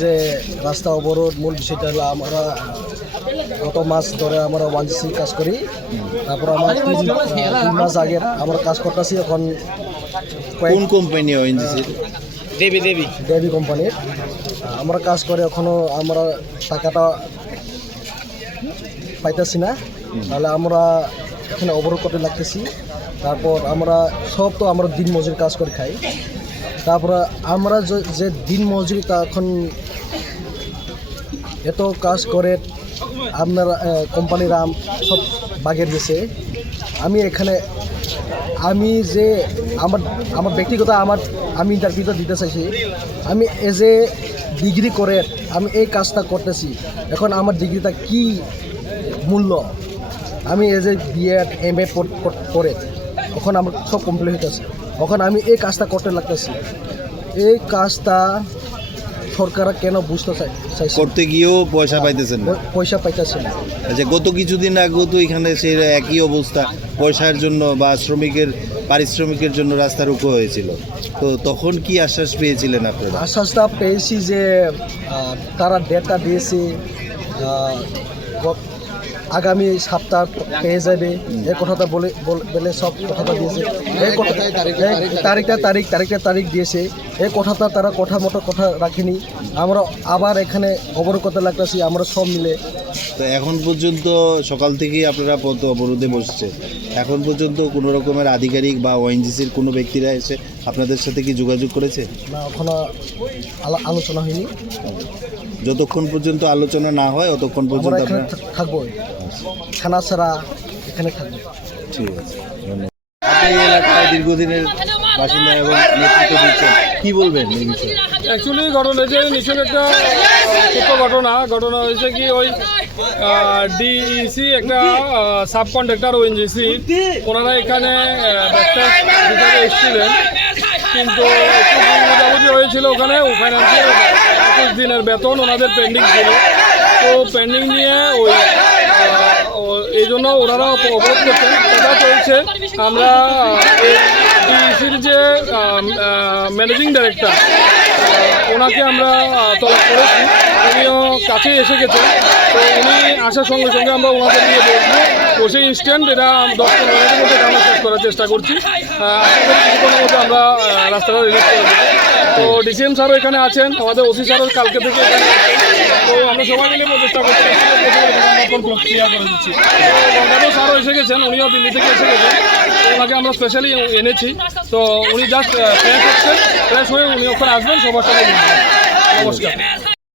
যে রাস্তা অবরোধ মূল বিষয়টা হলো আমরা গত মাস ধরে আমরা ওয়ানজিসি কাজ করি। তারপর আমরা 3 মাস আগে আমরা কাজ করতেছি। এখন কোন কোম্পানি ওএনজিসি? দেবী কোম্পানির আমরা কাজ করে এখনও আমরা টাকাটা পাইতেছি না। তাহলে আমরা এখানে অবরোধ করতে লাগতেছি। তারপর আমরা সব তো আমরা দিন মজুরি কাজ করে খাই। তারপরে আমরা যে দিন মজুরি এখন এত কাজ করে আপনার কোম্পানিরা সব বাগের দিয়েছে। আমি এখানে আমি যে আমার ব্যক্তিগত আমি ইন্টারভিউটা দিতে চাইছি। আমি এজ এ ডিগ্রি করে আমি এই কাজটা করতেছি। এখন আমার ডিগ্রিটা কি মূল্য? আমি এজ এ বিএড MA পড়ে এখন আমার সব কমপ্লিট হইতেছে। এখন আমি এই কাজটা করতে লাগতেছি। এই কাজটা সরকার কেন বুঝতে চাইছে? করতে গিয়েও পয়সা পাইতেছেন না? পয়সা পাইতেছে না। আচ্ছা, গত কিছুদিন আগেও তো এখানে সেই একই অবস্থা, পয়সার জন্য বা শ্রমিকের পারিশ্রমিকের জন্য রাস্তা রুখো হয়েছিল। তো তখন কি আশ্বাস পেয়েছিলেন আপনারা? আশ্বাসটা পেয়েছি যে তারা ডেটটা দিয়েছে, আগামী সপ্তাহ পেয়ে যাবে। এই কথাটা বলে সব কথাটা দিয়েছে। এই তারিখ দিয়েছে। এই কথাটা তারা কথা মতো কথা রাখেনি। আমরা আবার এখানে অবরোধ করতে লাগতেছি আমরা সব মিলে। তো এখন পর্যন্ত সকাল থেকেই আপনারা পথ অবরোধে বসছে। এখন পর্যন্ত কোনো রকমের আধিকারিক বা ওএনজিসির কোনো ব্যক্তিরা এসে আপনাদের সাথে কি যোগাযোগ করেছে? না, এখনো আলোচনা হয়নি। যতক্ষণ পর্যন্ত আলোচনা না হয় ততক্ষণ পর্যন্ত আমরা এখানে থাকবো। খানা ছাড়া এখানে থাকবো। ঠিক আছে, ধন্যবাদ। আপনি এই এলাকায় দীর্ঘদিনের বাসিন্দা এবং নেতৃত্ব দিচ্ছেন, কি বলবেন এই বিষয়ে? অ্যাকচুয়ালি ঘটনা হয়েছে নিশ্চয় একটা সত্য ঘটনা হয়েছে কি ওই ডিইসি একটা সাব কন্ট্রাক্টর ওএনজিসি ওনারা এখানে হিসাবে এসেছিলেন, কিন্তু একটু বোঝাবুঝি হয়েছিল। ওখানে ফাইন্যান্সিয়াল 21 দিনের বেতন ওনাদের পেন্ডিং ছিল। তো পেন্ডিং নিয়ে এই জন্য ওনারা অবরোধ করছেন। সেটা চলছে। আমরা ডিইসির যে ম্যানেজিং ডাইরেক্টর ওনাকে আমরা তলব করেছি। উনিও কাছে এসে গেছেন। তো উনি আসার সঙ্গে সঙ্গে আমরা ওনাকে নিয়ে বসে ইনস্ট্যান্ট এটা 10-15 মিনিটের মধ্যে আমরা শেষ করার চেষ্টা করছি। আশা করি কিছুক্ষণের মধ্যে আমরা রাস্তাটা রিলিজ করে দেবো। তো ডিসিএম স্যারও এখানে আছেন, আমাদের ওসি স্যারও কালকে থেকে এখানে আছেন। তো আমরা সবাই মিলে চেষ্টা করছি ক্লিয়ার করে দিচ্ছি। তো গঙ্গাধর স্যারও এসে গেছেন, উনিও দিল্লি থেকে এসে গেছেন। তো ওনাকে আমরা স্পেশালি এনেছি। তো উনি জাস্ট ফ্রেশ হচ্ছেন, ফ্রেশ হয়ে উনি ওখানে আসবেন, সবার সাথে নমস্কার।